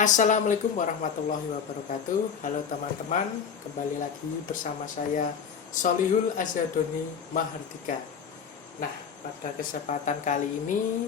Assalamualaikum warahmatullahi wabarakatuh. Halo teman-teman, kembali lagi bersama saya Solihul Azadoni Mahardika. Nah, pada kesempatan kali ini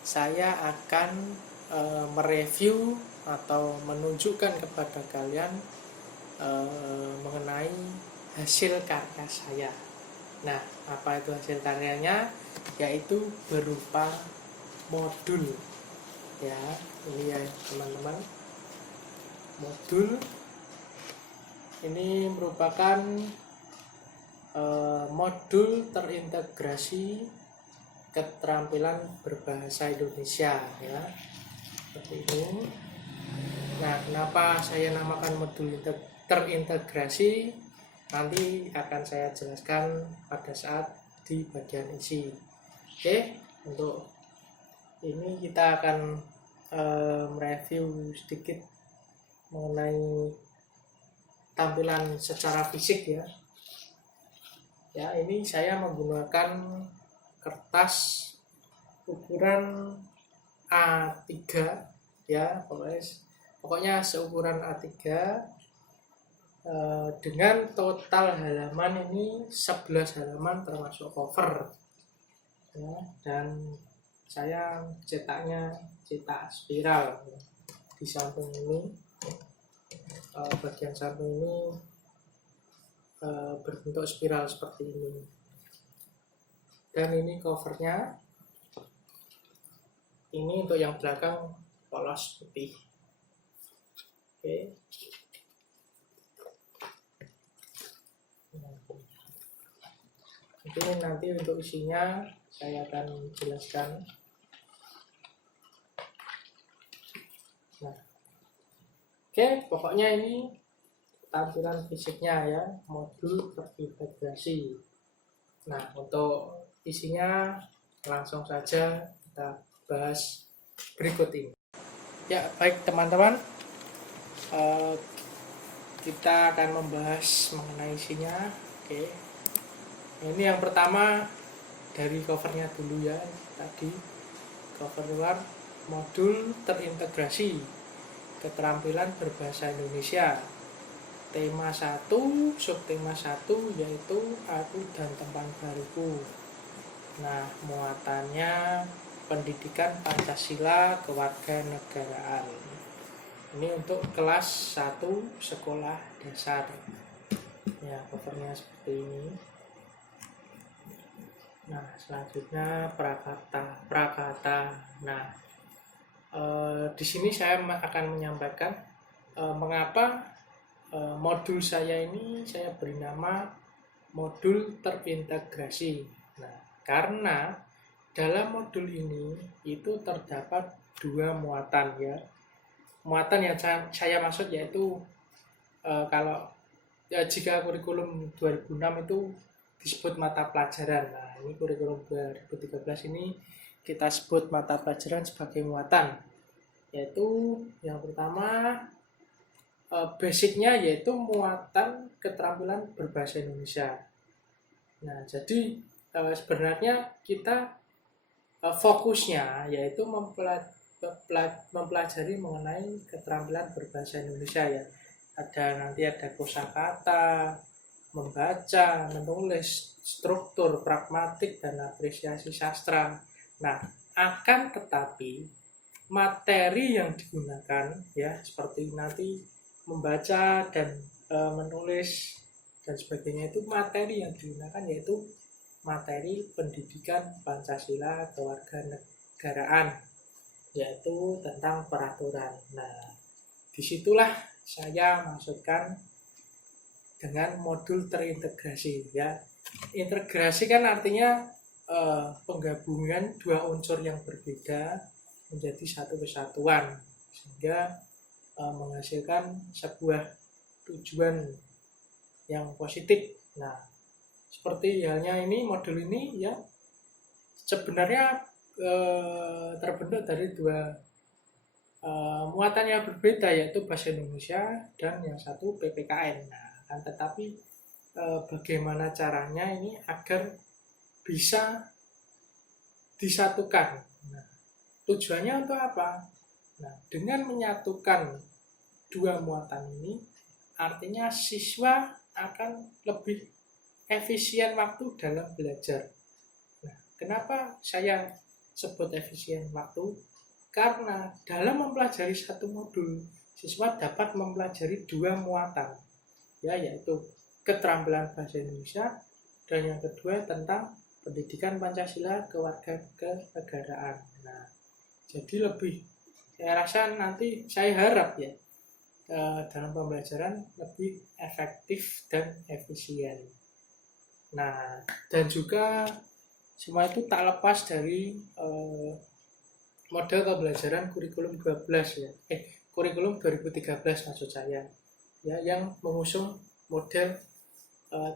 saya akan mereview atau menunjukkan kepada kalian mengenai hasil karya saya. Nah, apa itu hasil karyanya? Yaitu berupa modul. Ya, ini ya teman-teman, modul ini merupakan modul terintegrasi keterampilan berbahasa Indonesia, ya, seperti ini. Nah, kenapa saya namakan modul terintegrasi? Nanti akan saya jelaskan pada saat di bagian isi. Oke, untuk ini kita akan mereview sedikit mengenai tampilan secara fisik, ya. Ya, ini saya menggunakan kertas ukuran A3, ya, pokoknya seukuran A3 dengan total halaman ini 11 halaman termasuk cover, ya, dan saya cetaknya cetak spiral. Di samping ini, bagian samping ini berbentuk spiral seperti ini, dan ini covernya. Ini untuk yang belakang polos putih. Oke, ini nanti untuk isinya saya akan jelaskan. Nah, oke, pokoknya ini tampilan fisiknya, ya, modul terintegrasi. Nah, untuk isinya langsung saja kita bahas berikut ini. Ya, baik teman-teman, kita akan membahas mengenai isinya. Oke, ini yang pertama dari covernya dulu, ya. Tadi cover luar, modul terintegrasi keterampilan berbahasa Indonesia, tema 1, subtema 1, yaitu Aku dan Teman Baruku. Nah, muatannya pendidikan Pancasila kewarganegaraan. Ini untuk kelas 1 sekolah dasar. Ya, covernya seperti ini. Nah, selanjutnya prakata. Nah, di sini saya akan menyampaikan mengapa modul saya ini saya beri nama modul terintegrasi. Nah, karena dalam modul ini itu terdapat dua muatan, ya. Muatan yang saya maksud yaitu kalau ya, jika kurikulum 2006 itu disebut mata pelajaran. Nah, ini kurikulum 2013 ini kita sebut mata pelajaran sebagai muatan, yaitu yang pertama basicnya yaitu muatan keterampilan berbahasa Indonesia. Nah, jadi sebenarnya kita fokusnya yaitu mempelajari mengenai keterampilan berbahasa Indonesia, ya. Nanti ada kosakata, membaca, menulis, struktur, pragmatik, dan apresiasi sastra. Nah, akan tetapi materi yang digunakan, ya, seperti nanti membaca dan menulis dan sebagainya, itu materi yang digunakan yaitu materi pendidikan Pancasila kewarganegaraan, yaitu tentang peraturan. Nah, disitulah saya maksudkan dengan modul terintegrasi, ya. Integrasi kan artinya penggabungan dua unsur yang berbeda menjadi satu kesatuan, sehingga menghasilkan sebuah tujuan yang positif. Nah, seperti halnya ini, modul ini, ya, sebenarnya terbentuk dari dua muatan yang berbeda, yaitu bahasa Indonesia dan yang satu PPKN. Nah, kan tetapi bagaimana caranya ini agar bisa disatukan. Nah, tujuannya untuk apa? Nah, dengan menyatukan dua muatan ini, artinya siswa akan lebih efisien waktu dalam belajar. Nah, kenapa saya sebut efisien waktu? Karena dalam mempelajari satu modul, siswa dapat mempelajari dua muatan, ya, yaitu keterampilan bahasa Indonesia dan yang kedua tentang pendidikan Pancasila kewarganegaraan. Nah, jadi lebih, saya rasa nanti saya harap ya dalam pembelajaran lebih efektif dan efisien. Nah, dan juga semua itu tak lepas dari model pembelajaran kurikulum 12 ya. Kurikulum 2013 maksud saya. Ya, yang mengusung model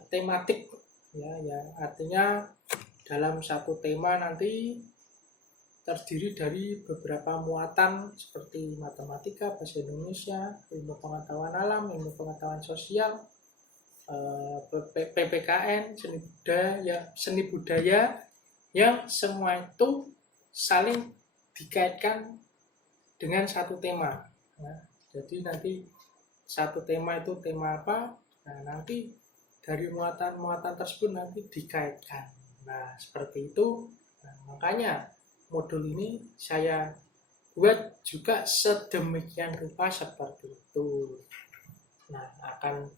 tematik ya, artinya dalam satu tema nanti terdiri dari beberapa muatan seperti matematika, bahasa Indonesia, ilmu pengetahuan alam, ilmu pengetahuan sosial, PPKN, seni budaya yang semua itu saling dikaitkan dengan satu tema. Nah, jadi nanti satu tema itu tema apa? Nah, nanti dari muatan-muatan tersebut nanti dikaitkan. Nah, seperti itu. Nah, makanya modul ini saya buat juga sedemikian rupa seperti itu. Nah,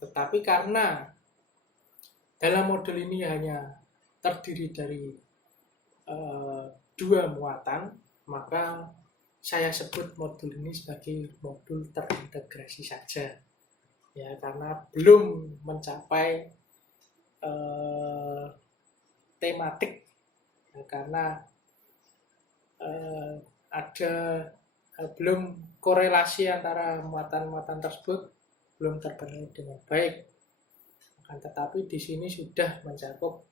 tetapi karena dalam modul ini hanya terdiri dari dua muatan, maka saya sebut modul ini sebagai modul terintegrasi saja. Ya, karena belum mencapai tematik ya, karena ada belum korelasi antara muatan-muatan tersebut belum terpenuhi dengan baik. Akan tetapi di sini sudah mencakup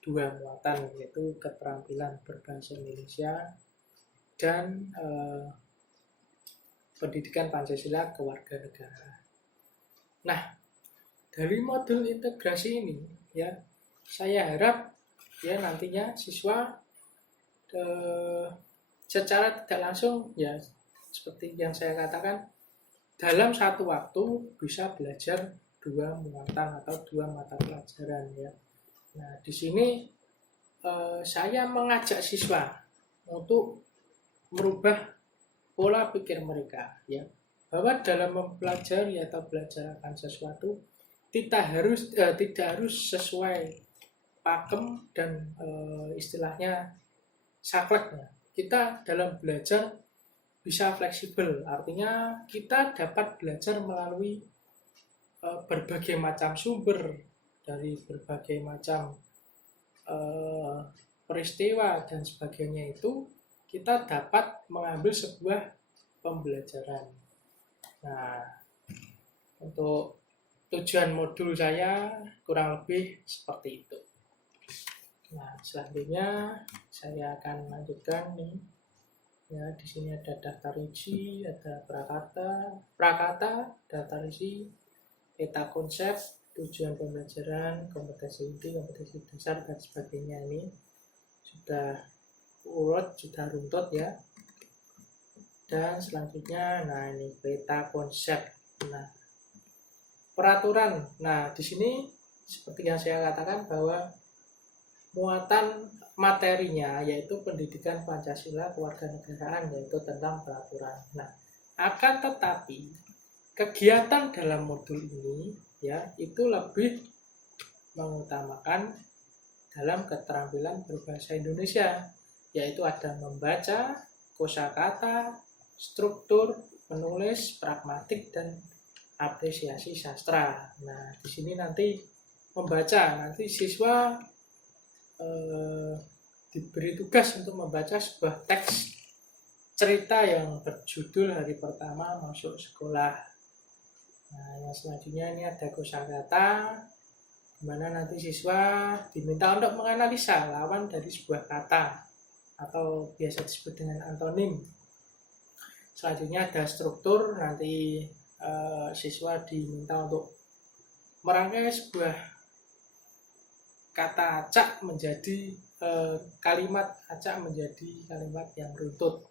dua muatan, yaitu keterampilan berbahasa Indonesia dan pendidikan Pancasila kewarganegaraan. Nah, dari modul integrasi ini ya, saya harap ya nantinya siswa secara tidak langsung ya seperti yang saya katakan dalam satu waktu bisa belajar dua muatan atau dua mata pelajaran ya. Nah, di sini saya mengajak siswa untuk merubah pola pikir mereka ya, bahwa dalam mempelajari atau belajar akan sesuatu tidak harus sesuai pakem dan istilahnya sakleknya. Kita dalam belajar bisa fleksibel, artinya kita dapat belajar melalui berbagai macam sumber, dari berbagai macam peristiwa dan sebagainya, itu kita dapat mengambil sebuah pembelajaran. Nah, untuk tujuan modul saya kurang lebih seperti itu. Nah, selanjutnya saya akan lanjutkan nih. Ya, di sini ada daftar isi, ada prakata, daftar isi, peta konsep, tujuan pembelajaran, kompetensi inti, kompetensi dasar dan sebagainya. Ini sudah urut, sudah runtut ya. Dan selanjutnya, nah ini peta konsep. Nah, peraturan. Nah, di sini seperti yang saya katakan bahwa muatan materinya yaitu pendidikan Pancasila kewarganegaraan, yaitu tentang peraturan. Nah, akan tetapi kegiatan dalam modul ini ya itu lebih mengutamakan dalam keterampilan berbahasa Indonesia, yaitu ada membaca, kosakata, struktur, menulis, pragmatik, dan apresiasi sastra. Nah, di sini nanti membaca, nanti siswa diberi tugas untuk membaca sebuah teks cerita yang berjudul Hari Pertama Masuk Sekolah. Nah, yang selanjutnya ini ada kosakata, di mana nanti siswa diminta untuk menganalisa lawan dari sebuah kata atau biasa disebut dengan antonim. Selanjutnya ada struktur, nanti siswa diminta untuk merangkai sebuah kata acak menjadi kalimat acak menjadi kalimat yang runtut.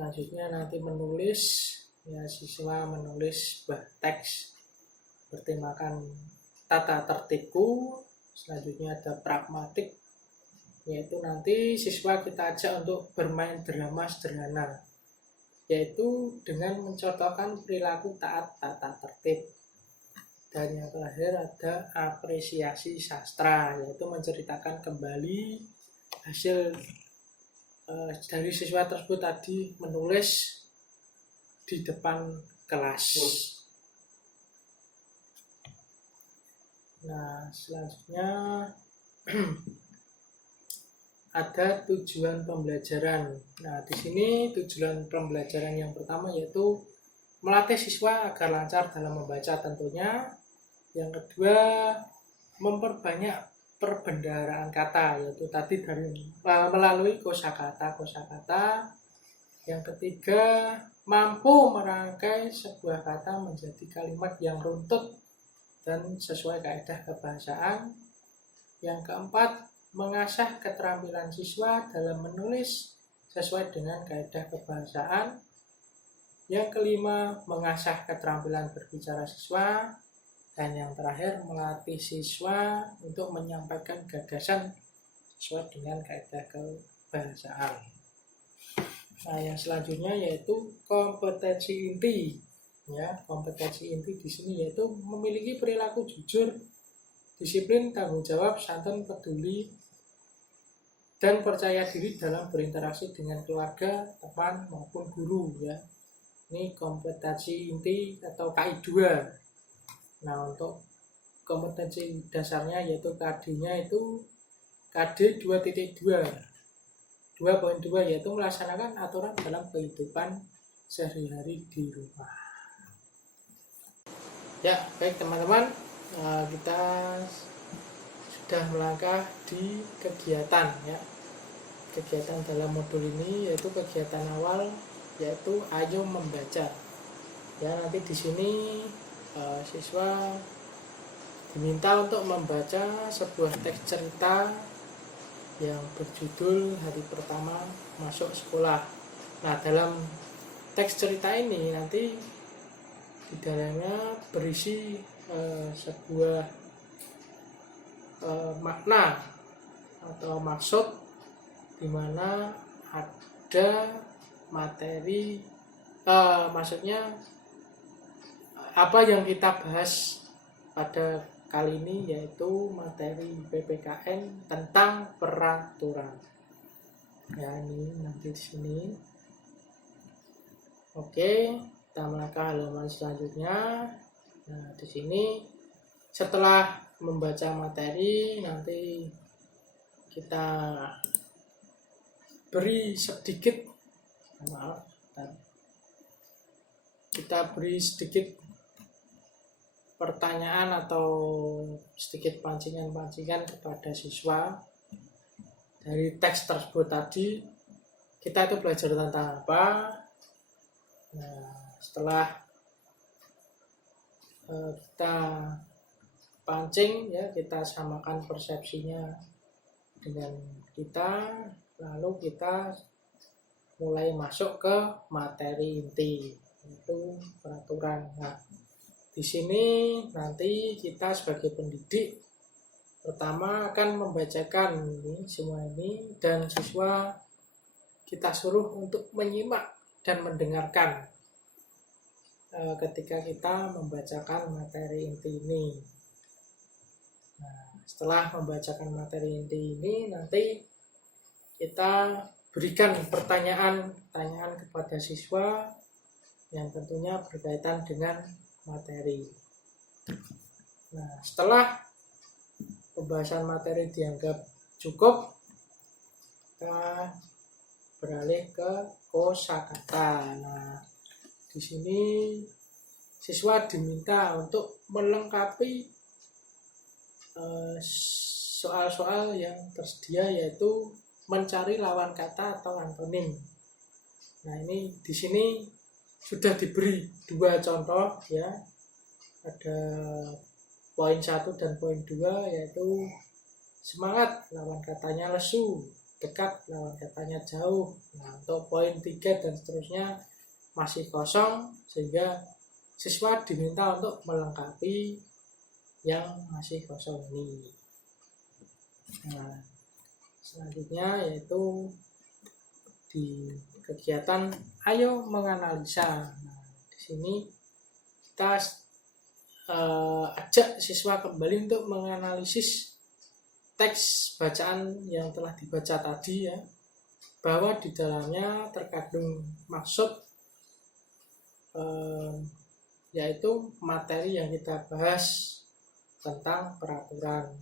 Selanjutnya nanti menulis, ya siswa menulis sebuah teks bertemakan tata tertibku. Selanjutnya ada pragmatik, yaitu nanti siswa kita ajak untuk bermain drama sederhana, yaitu dengan mencontohkan perilaku taat tata tertib. Dan yang terakhir ada apresiasi sastra, yaitu menceritakan kembali hasil dari siswa tersebut tadi menulis di depan kelas. Nah, selanjutnya ada tujuan pembelajaran. Nah, di sini tujuan pembelajaran yang pertama yaitu melatih siswa agar lancar dalam membaca tentunya. Yang kedua, memperbanyak perbendaharaan kata, yaitu tadi dari melalui kosakata. Yang ketiga, mampu merangkai sebuah kata menjadi kalimat yang runtut dan sesuai kaidah kebahasaan. Yang keempat, mengasah keterampilan siswa dalam menulis sesuai dengan kaidah kebahasaan. Yang kelima, mengasah keterampilan berbicara siswa. Dan yang terakhir, melatih siswa untuk menyampaikan gagasan sesuai dengan kaidah kebahasaan. Nah, yang selanjutnya yaitu kompetensi inti. Ya, kompetensi inti di sini yaitu memiliki perilaku jujur, disiplin, tanggung jawab, santun, peduli, dan percaya diri dalam berinteraksi dengan keluarga, teman, maupun guru. Ya, ini kompetensi inti atau KI2. Nah, untuk kompetensi dasarnya yaitu KD-nya itu KD 2.2. 2.2 yaitu melaksanakan aturan dalam kehidupan sehari-hari di rumah. Ya, baik teman-teman, kita sudah melangkah di kegiatan ya. Kegiatan dalam modul ini yaitu kegiatan awal yaitu ayo membaca. Ya, nanti di sini siswa diminta untuk membaca sebuah teks cerita yang berjudul Hari Pertama Masuk Sekolah. Nah, dalam teks cerita ini nanti di dalamnya berisi sebuah makna atau maksud di mana ada materi, maksudnya apa yang kita bahas pada kali ini yaitu materi PPKN tentang peraturan. Ya, ini nanti di sini. Oke, kita melangkah halaman selanjutnya. Nah, di sini setelah membaca materi nanti kita beri sedikit pertanyaan atau sedikit pancingan-pancingan kepada siswa dari teks tersebut tadi. Kita itu belajar tentang apa? Nah, setelah kita pancing ya, kita samakan persepsinya dengan kita, lalu kita mulai masuk ke materi inti yaitu peraturan. Nah, di sini nanti kita sebagai pendidik pertama akan membacakan semua ini dan siswa kita suruh untuk menyimak dan mendengarkan ketika kita membacakan materi inti ini. Nah, setelah membacakan materi inti ini nanti kita berikan pertanyaan kepada siswa yang tentunya berkaitan dengan materi. Nah, setelah pembahasan materi dianggap cukup, kita beralih ke kosakata. Nah, di sini siswa diminta untuk melengkapi soal-soal yang tersedia yaitu mencari lawan kata atau antonim. Nah, ini di sini sudah diberi dua contoh ya. Ada poin 1 dan poin 2 yaitu semangat, lawan katanya lesu. dekat, lawan katanya jauh. Nah, untuk poin 3 dan seterusnya masih kosong, sehingga siswa diminta untuk melengkapi yang masih kosong ini. Nah, selanjutnya yaitu di kegiatan ayo menganalisa. Nah, di sini kita ajak siswa kembali untuk menganalisis teks bacaan yang telah dibaca tadi ya, bahwa di dalamnya terkandung maksud yaitu materi yang kita bahas tentang peraturan.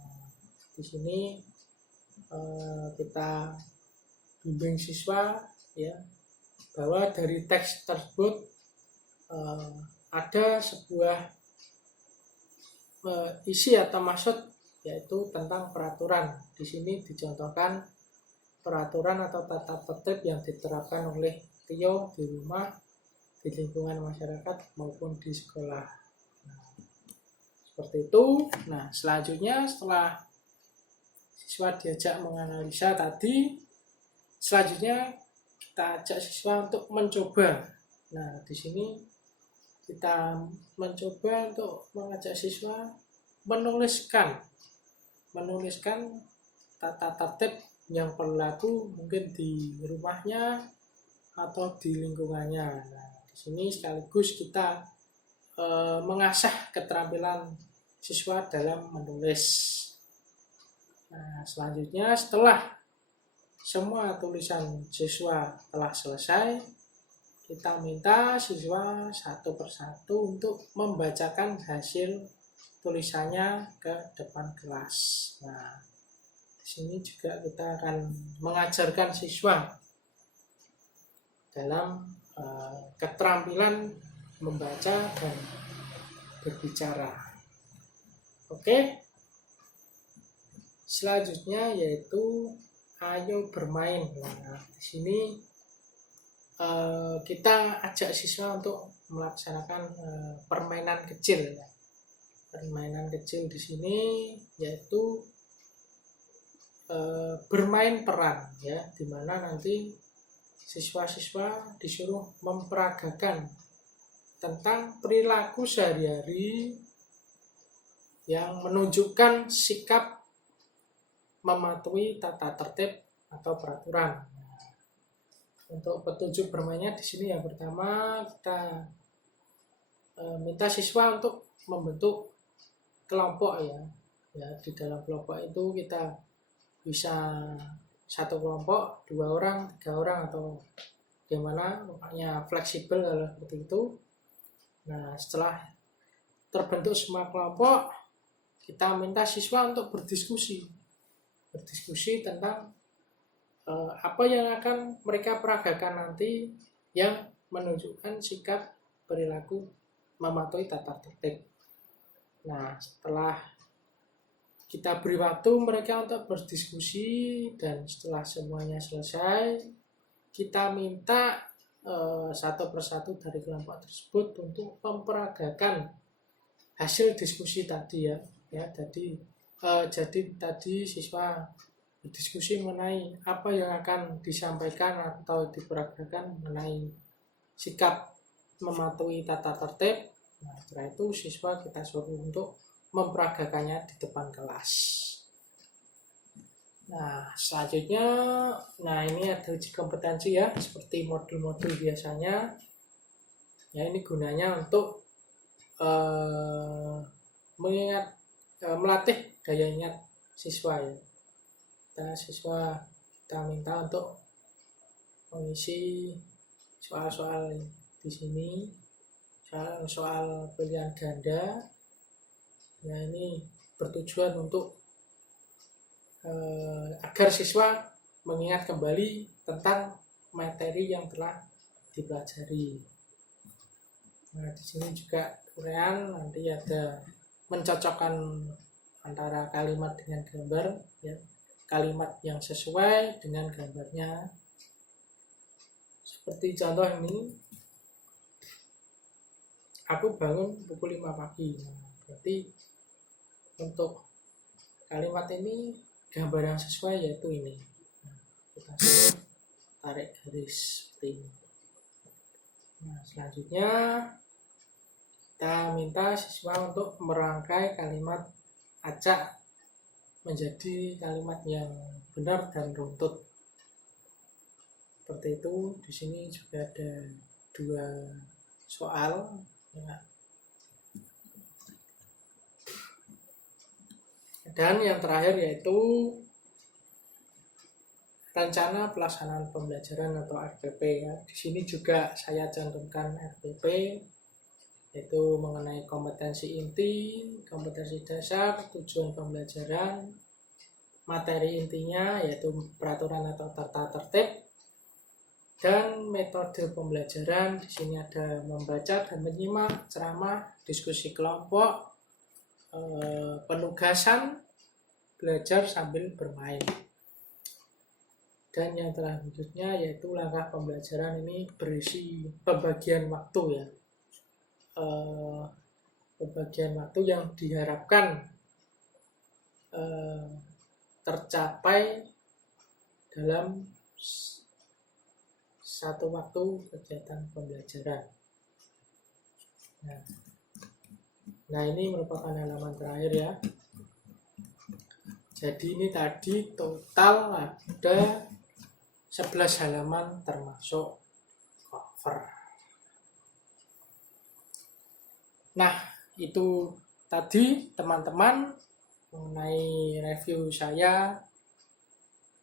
Di sini kita bimbing siswa ya, bahwa dari teks tersebut ada sebuah isi atau maksud, yaitu tentang peraturan. Di sini dicontohkan peraturan atau tata tertib yang diterapkan oleh Tio di rumah, di lingkungan masyarakat maupun di sekolah. Nah, seperti itu. Nah, selanjutnya setelah siswa diajak menganalisa tadi, selanjutnya kita ajak siswa untuk mencoba. Nah, di sini kita mencoba untuk mengajak siswa menuliskan tata tertib yang berlaku mungkin di rumahnya atau di lingkungannya. Nah, di sini sekaligus kita mengasah keterampilan siswa dalam menulis. Nah, selanjutnya setelah semua tulisan siswa telah selesai, kita minta siswa satu persatu untuk membacakan hasil tulisannya ke depan kelas. Nah, di sini juga kita akan mengajarkan siswa dalam keterampilan membaca dan berbicara. Oke. Selanjutnya yaitu ayo bermain. Nah, di sini kita ajak siswa untuk melaksanakan permainan kecil. Permainan kecil di sini yaitu bermain peran ya, dimana nanti siswa-siswa disuruh memperagakan tentang perilaku sehari-hari yang menunjukkan sikap mematuhi tata tertib atau peraturan. Untuk petunjuk bermainnya di sini yang pertama kita minta siswa untuk membentuk kelompok ya. Ya, di dalam kelompok itu kita bisa satu kelompok 2 orang, 3 orang atau gimana, makanya fleksibel kalau seperti itu. Nah, setelah terbentuk semua kelompok, kita minta siswa untuk berdiskusi tentang apa yang akan mereka peragakan nanti yang menunjukkan sikap perilaku mematuhi tata tertib. Nah, setelah kita beri waktu mereka untuk berdiskusi dan setelah semuanya selesai, kita minta satu persatu dari kelompok tersebut untuk memperagakan hasil diskusi tadi ya. Jadi tadi siswa berdiskusi mengenai apa yang akan disampaikan atau diperagakan mengenai sikap mematuhi tata tertib. Nah, setelah itu siswa kita suruh untuk memperagakannya di depan kelas. Nah, selanjutnya, ini ada uji kompetensi ya, seperti modul-modul biasanya. Ya, ini gunanya untuk melatih daya ingat siswa ya. Kita minta untuk mengisi soal-soal di sini, soal pilihan ganda. Ya, ini bertujuan untuk agar siswa mengingat kembali tentang materi yang telah dipelajari. Nah, di sini juga uraian nanti ada mencocokkan antara kalimat dengan gambar ya. Kalimat yang sesuai dengan gambarnya. Seperti contoh ini, aku bangun pukul 5 pagi. Nah, berarti untuk kalimat ini gambar yang sesuai yaitu ini. Nah, kita suruh tarik garis seperti ini. Nah, selanjutnya kita minta siswa untuk merangkai kalimat acak menjadi kalimat yang benar dan runtut. Seperti itu. Di sini juga ada 2 soal. Ya. Dan yang terakhir yaitu rencana pelaksanaan pembelajaran atau RPP. Ya. Di sini juga saya cantumkan RPP, yaitu mengenai kompetensi inti, kompetensi dasar, tujuan pembelajaran, materi intinya yaitu peraturan atau tata tertib, dan metode pembelajaran. Di sini ada membaca dan menyimak, ceramah, diskusi kelompok, penugasan, belajar sambil bermain. Dan yang selanjutnya yaitu langkah pembelajaran. Ini berisi pembagian waktu ya. Pembagian waktu yang diharapkan tercapai dalam satu waktu kegiatan pembelajaran. Nah, ini merupakan halaman terakhir ya. Jadi ini tadi total ada 11 halaman termasuk cover. Nah, itu tadi teman-teman mengenai review saya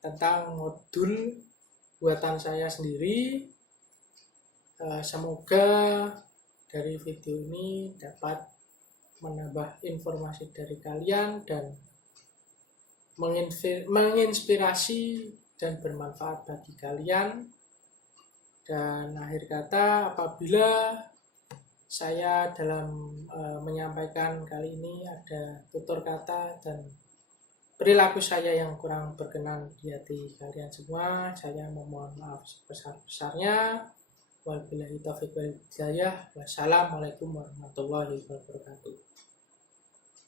tentang modul buatan saya sendiri. Semoga dari video ini dapat menambah informasi dari kalian dan menginspirasi dan bermanfaat bagi kalian. Dan akhir kata, apabila saya dalam menyampaikan kali ini ada tutur kata dan perilaku saya yang kurang berkenan di hati kalian semua, saya memohon maaf sebesar-besarnya. Wabillahi taufiq wal hidayah. Wassalamualaikum warahmatullahi wabarakatuh.